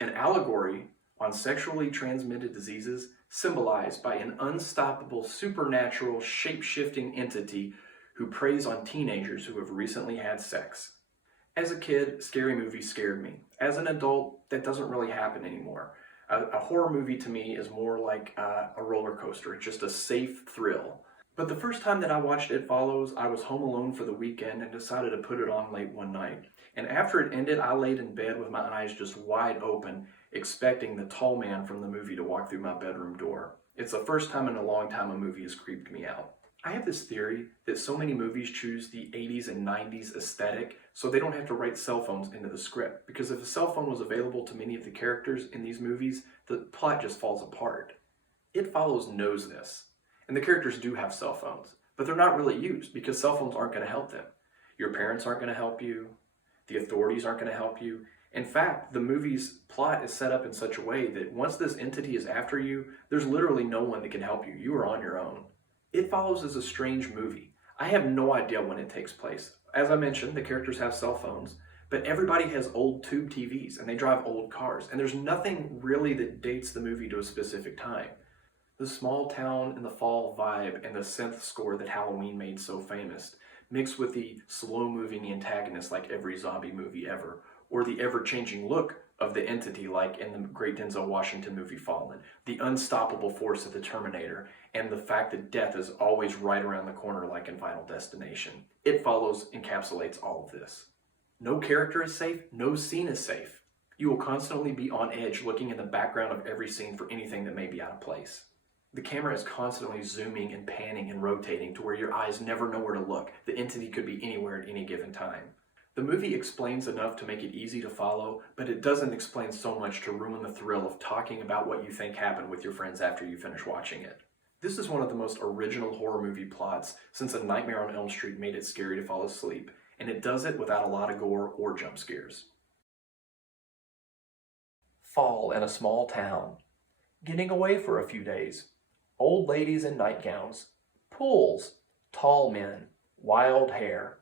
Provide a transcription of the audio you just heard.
an allegory on sexually transmitted diseases symbolized by an unstoppable supernatural shape-shifting entity who preys on teenagers who have recently had sex. As a kid, scary movies scared me. As an adult, that doesn't really happen anymore. A horror movie to me is more like a roller coaster. It's just a safe thrill. But the first time that I watched It Follows, I was home alone for the weekend and decided to put it on late one night. And after it ended, I laid in bed with my eyes just wide open, expecting the tall man from the movie to walk through my bedroom door. It's the first time in a long time a movie has creeped me out. I have this theory that so many movies choose the 80s and 90s aesthetic so they don't have to write cell phones into the script. Because if a cell phone was available to many of the characters in these movies, the plot just falls apart. It Follows knows this. And the characters do have cell phones, but they're not really used because cell phones aren't going to help them. Your parents aren't going to help you. The authorities aren't going to help you. In fact, the movie's plot is set up in such a way that once this entity is after you, there's literally no one that can help you. You are on your own. It Follows is a strange movie. I have no idea when it takes place. As I mentioned, the characters have cell phones, but everybody has old tube TVs and they drive old cars, and there's nothing really that dates the movie to a specific time. The small town in the fall vibe and the synth score that Halloween made so famous, mixed with the slow-moving antagonist like every zombie movie ever, or the ever-changing look of the entity like in the great Denzel Washington movie Fallen, the unstoppable force of the Terminator, and the fact that death is always right around the corner like in Final Destination. It Follows encapsulates all of this. No character is safe, no scene is safe. You will constantly be on edge looking in the background of every scene for anything that may be out of place. The camera is constantly zooming and panning and rotating to where your eyes never know where to look. The entity could be anywhere at any given time. The movie explains enough to make it easy to follow, but it doesn't explain so much to ruin the thrill of talking about what you think happened with your friends after you finish watching it. This is one of the most original horror movie plots since A Nightmare on Elm Street made it scary to fall asleep, and it does it without a lot of gore or jump scares. Fall in a small town. Getting away for a few days. Old ladies in nightgowns. Pools. Tall men. Wild hair.